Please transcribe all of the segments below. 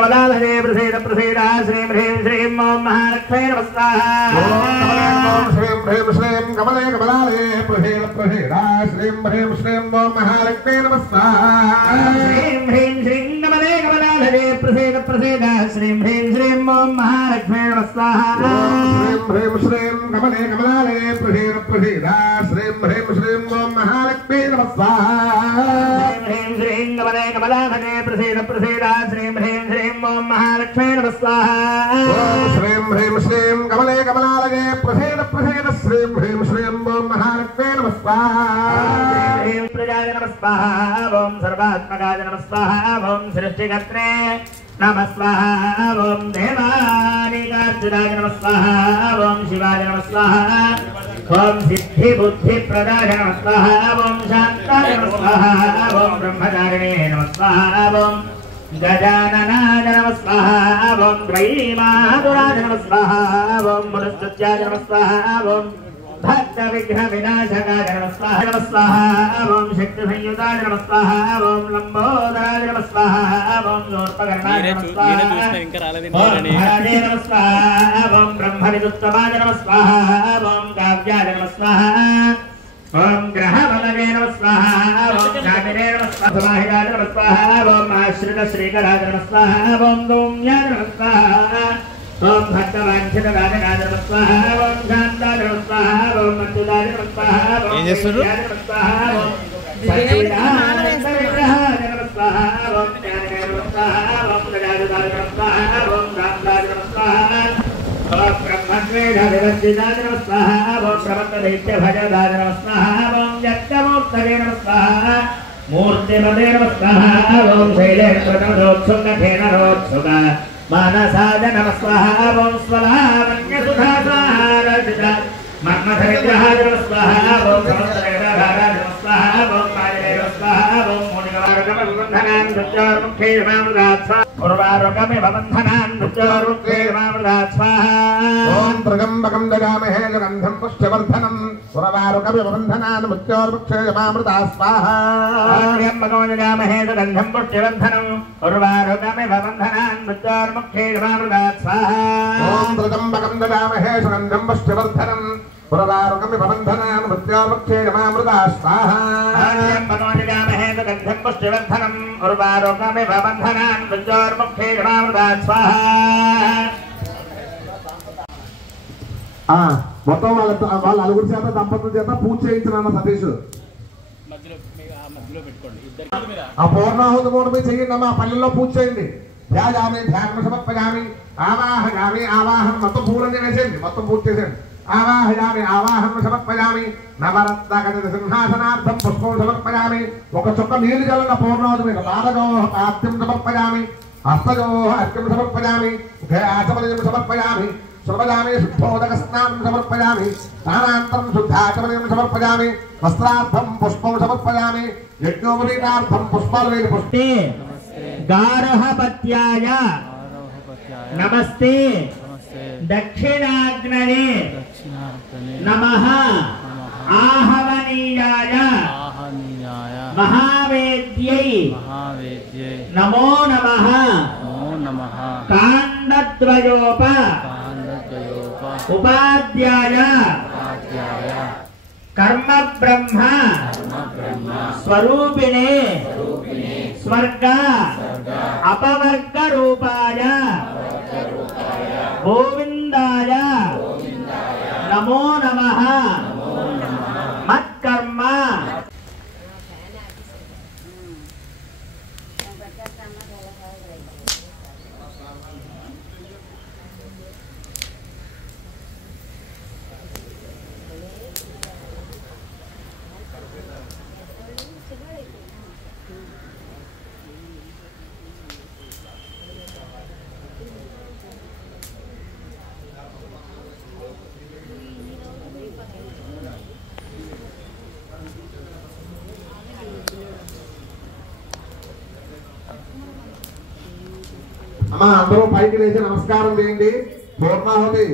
कमलालये प्रसीद प्रसीद श्रीं ह्रीं श्रीं ओं महालक्ष्मी नमः स्वाहा श्रीं ह्रीं श्रीं कमले कमलालये प्रसीद प्रसीद श्रीं ह्रीं श्रीं ओं महालक्ष्मी नमः स्वाहा श्रीं ह्रीं श्रीं कमले कमलालये प्रसीद प्रसीद श्रीं ह्रीं श्रीं ओं महालक्ष्मी नमः स्वाहा श्रीं ह्रीं श्रीं कमले कमलालये प्रसीद प्रसीद श्रीं ह्रीं श्रीं ओं महालक्ष्मी नमः स्वाहा ह्रीं श्रीं कमले कमलालये प्रसीद प्रसीद श्रीं ह्रीं श्रीं ओं महालक्ष्मी नमः स्वाहा श्रीं ह्रीं श्रीं कमले कमलालये प्रसीद प्रसीद श्रीं ह्रीं श्रीं ओं महालक्ष्मी नमः स्वाहा ह्रीं प्रजाय नमः स्वाहा ओं सर्वात्मकाय नमः स्वाहा ओं सृष्टिकर्त्रे नमः स्वाहा ओं देवानिकार्जुनाय नमः स्वाहा ओं शिवाय नमः स्वाहा ओं सिद्धिबुद्धिप्रदाय नमः स्वाहा ओं शान्ताय नमः स्वाहा ओं ब्रह्मचारिणे नमः स्वाहा ओं गजाननाय नमः स्वाहा ओं त्रयीमातुराय नमः स्वाहा ओं मनुष्याय नमः स्वाहा ओं भक्तविघ्नविनाशकाय नमः स्वाहा ओं शक्तिसंयुताय नमः स्वाहा ओं लंबोदराय नमः स्वाहा ओं शूर्पकर्णाय नमः स्वाहा ओं हराय नमः स्वाहा ओं ब्रह्मविदुत्तमाय नमः स्वाहा ओं काव्याय नमः स्वाहा ओं ग्रहबलवे नमः स्वाहा ओं शामिने नमः स्वाहा समाहिताय नमः स्वाहा ओं आश्रितश्रीकराय नमः स्वाहा ओं गौम्याय नमः स्वाहा ओं भक्तवांछितराय नमः स्वाहा ओं शान्ताय नमः स्वाहा ओं अच्युताय नमः स्वाहा ओं नमः स्वाहा ओं सच्चिदानन्दविग्रहाय नमः स्वाहा ओं ज्ञानाय नमः स्वाहा ओं गजाननाय नमः स्वाहा ओं रामदाय नमः स्वाहा ओं ब्रह्मद्वेदादिवर्जिताय नमः स्वाहा ओं प्रमत्तदैत्यभजदाय नमः स्वाहा ओं यज्ञमूर्तये नमः स्वाहा मूर्तिमते नमः स्वाहा ओं शैलेन्द्रनमोत्सुकथेनरोत्सुक मानसाय नमः स्वाहा ओं स्वलावण्यसुधासारचिता मन्मथविग्रहाय नमः स्वाहा ओं समस्तवेदाधाराय नमः स्वाहा ओं मायवे नमः स्वाहा ओं मुनिगवारकमबन्धनान् मृत्योर्मुखे मामृतात् स्वाहा उर्वारुकमिव बन्धनान् मृत्योर्मुखे मामृतात् स्वाहा ओं त्र्यम्बकं ददामहे सुगन्धं पुष्टिवर्धनं उर्वारुकमिव बन्धनान् मृत्योर्मुखे मामृतात् स्वाहा त्र्यम्बकं ददामहे सुगन्धं पुष्टिवर्धनं उर्वारुकमिव बन्धनान् मृत्योर्मुखे मामृतात् स्वाहा ओं त्र्यम्बकं ददामहे सुगन्धं पुष्टिवर्धनं उर्वारुकमिव बन्धनान् मृत्योर्मुखे मामृतात् स्वाहा त्र्यम्बकं ददामहे सुगन्धं पुष्टिवर्धनं उर्वारुकमिव बन्धनान् मृत्योर्मुखे मामृतात् स्वाहा మొత్తం వాళ్ళ నలుగురు చేత దంపతుల చేత పూజ చేయించిన సతీష్ ఆ పూర్ణాహుతి కూడా పోయి చెయ్యండి అమ్మా పల్లెల్లో పూజ చేయండి ధ్యాయామి ధ్యానం సమర్పయామి ఆవాహయామి ఆవాహన మొత్తం పూలన్నీ వేసేయండి మొత్తం పూజ చేసేయండి ఆవాహయామి ఆవాహన సమర్పయామి నవరత్న గజ సింహాసనార్థం పుష్పం సమర్పయామి ఒక చుక్క నీళ్లు చల్లండి పూర్ణాహుతి మీద పాదగో ఆర్త్యం సమర్పయామి హస్తజో అర్ఘ్యం సమర్పయామి ఆచమనీయం సమర్పయామి సమర్పయామి శుద్ధోదక స్నానం సమర్పయామి స్నానాంతరం శుద్ధాచమనీయం సమర్పయామి వస్త్రార్థం పుష్పం సమర్పయామి యజ్ఞోపవీతార్థం పుష్పాలు వేడి పుష్పే గార్హపత్యాయ నమస్తే దక్షిణాగ్నయే నమః ఆహవనీయాయ మహావేద్యై నమో నమః కాండద్వయోప ఉపాధ్యాయ కర్మ బ్రహ్మ స్వరూపిణే స్వర్గ అపవర్గ రూపాయ గోవిందాయ నమో నమః మత్కర్మ అమ్మా అందరూ పైకి లేచి నమస్కారం చేయండి. పూర్ణాహుతి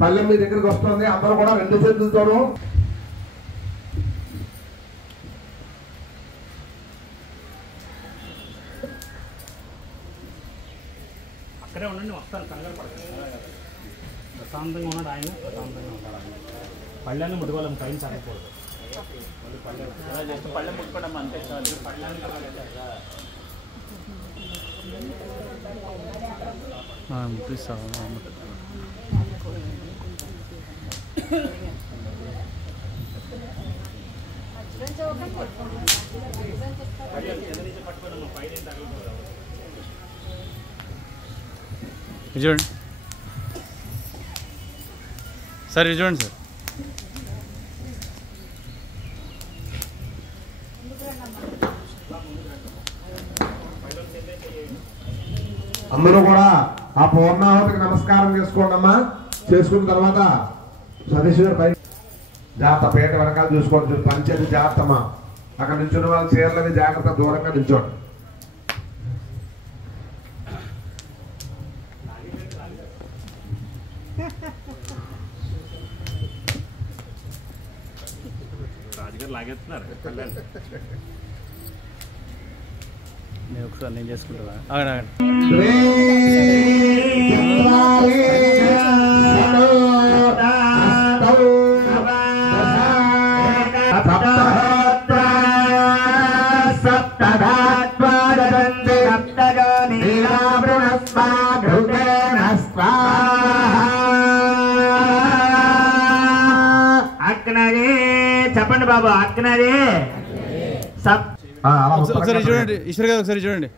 పల్లెం మీ దగ్గరికి వస్తుంది. అందరూ కూడా రెండు చేతులతోనూ ఇక్కడే ఉండండి, వస్తాను, కంగారు పడతాను. ప్రశాంతంగా ఉన్నాడు ఆయన, ప్రశాంతంగా ఉంటాడు ఆయన. పళ్ళని ముట్టుకోలేము, టైం సాగకూడదు. పళ్ళెం ముట్టుకోవడం అంతే చాలు. పళ్ళని చూడండి సార్, ఇది చూడండి సార్. అందరూ కూడా ఆ పూర్ణాహుతికి నమస్కారం చేసుకోండి అమ్మా. చేసుకున్న తర్వాత సతీష్ గారు పై జాగ్రత్త, పేట వెనకాల చూసుకోండి, పంచేది జాగ్రత్త అమ్మా. అక్కడ నిల్చున్న వాళ్ళు చీరలని జాగ్రత్త దూరంగా నిల్చోండి. రాజుగారు లాగేస్తున్నారు. నేను ఒకసారి నేను చేసుకుంటారా? చెప్పండి బాబు. అగ్నదే ఒకసారి చూడండి, ఈశ్వర్ గారు ఒకసారి చూడండి.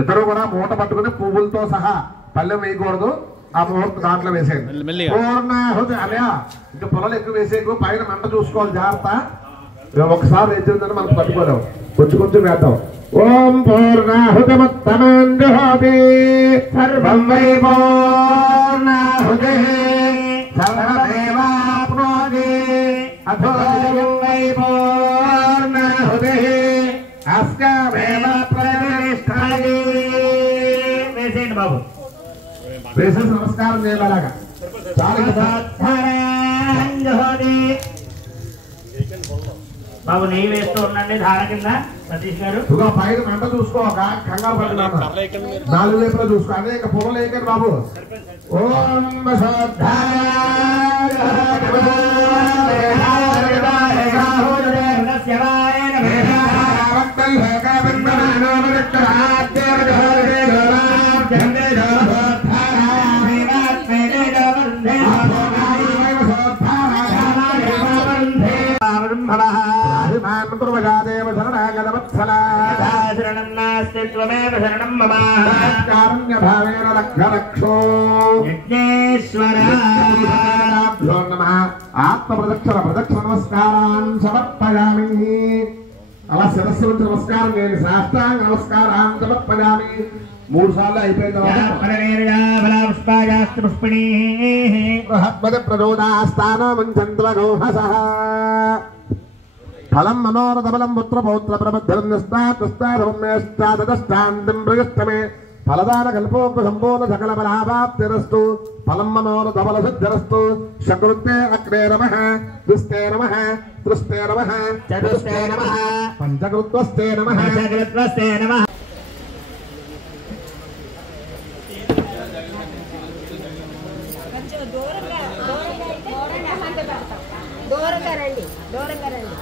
ఇద్దరు కూడా మూట పట్టుకుని పువ్వులతో సహా పల్లెం వేయకూడదు, ఆ ముహూర్త దాంట్లో వేసేయండి. పూర్ణాహుతి అలయా ఇంకా పొలాలు ఎక్కువ వేసేకు, పైన మంట చూసుకోవాలి జాగ్రత్త. ఒకసారి వేసిందని మనకు పట్టుకోలేవు, కొంచెం కొంచెం వేద్దాం. ఓం పూర్ణాహుతమత్తమంజుహోతి సర్వం వై పూర్ణాహుతి సర్వదేవాప్నోతి అథో వై పూర్ణాహుతి అస్కామేవ ప్రతిష్ఠాది. వేసేయండి బాబు, వేసేసి నమస్కారం చేయాలగా. బాబు నెయ్యి వేస్తూ ఉండండి ధార కింద. సతీష్ గారు పైన మంట చూసుకోక కంగారు పడుతున్నాను, 4 వైపులో చూసుకో. అదే ఇంకా పొలం లేకండి బాబు. ఓం శరణం నాస్తి త్వమేవ శరణం మమ. కారుణ్యభావేన రక్షరక్షో యజ్ఞేశ్వర. ఆత్మప్రదక్షిణ ప్రదక్షిణ నమస్కారాన్ని సమర్పయామి. అలా శిరస్సు నుంచి నమస్కారం చేయండి. సాష్టాంగ నమస్కారాన్ని సమర్పయామి. 3 సార్లు అయిపోయిన తర్వాత ఫలం మనోరథబలం పుత్ర పౌత్ర ప్రబద్ధం నిస్తాస్తాస్తాస్తాంతిం ప్రయష్టమే ఫలదాన కల్పోక్త సంపూర్ణ సకల బలాభాప్తిరస్తు. ఫలం మనోరథబల సిద్ధిరస్తు. శకృతే అగ్నే నమః, దుస్తే నమః, త్రిస్తే నమః, చతుస్తే నమః, పంచకృత్వస్తే నమః, పంచకృత్వస్తే నమః. దూరంగా రండి, దూరంగా రండి.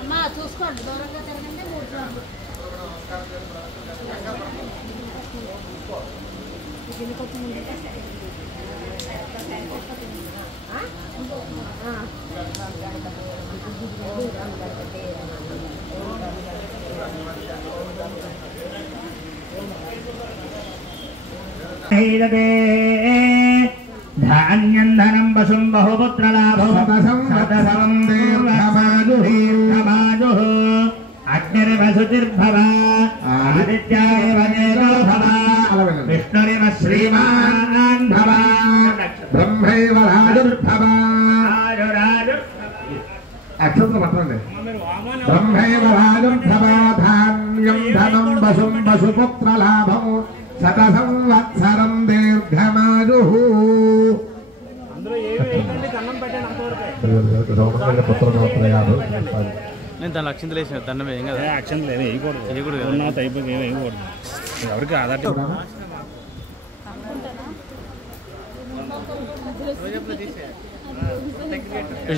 అమ్మా చూసుకోండి, దూరంగా తిరగండి. 3 సార్లు ధాన్యం ధనం వసుం బహుపుత్రలాభం శతసం దీర్ఘమాజు అగ్నిర్వసుతిర్భవ ఆదిత్యాయ వదేదో భవ విష్ణురివ శ్రీమాన్ భవ బ్రహ్మైవ రాజుర్భవ అక్షంతలు పట్టండి. మీరు వామన బ్రహ్మైవ రాజం ధమాధాన్యం ధనం వశుం వశుపుత్రలాభము శత సంవత్సరం దీర్ఘమాయు. అందులో ఏమి వేయండి దండం పెట్టండి అంతవరకే. నేను దాని లక్ష్యం వేసిన దండం ఏం కదా యాక్షన్ లేదు వేయకూడదు వేయకూడదు కదా. ఉన్న టైప్ ఏమి వేయకూడదు ఎవరికి ఆధార్ ఇటు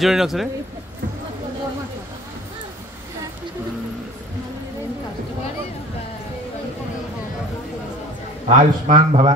చూడండి ఒకసారి. ఆయుష్మాన్ భవ.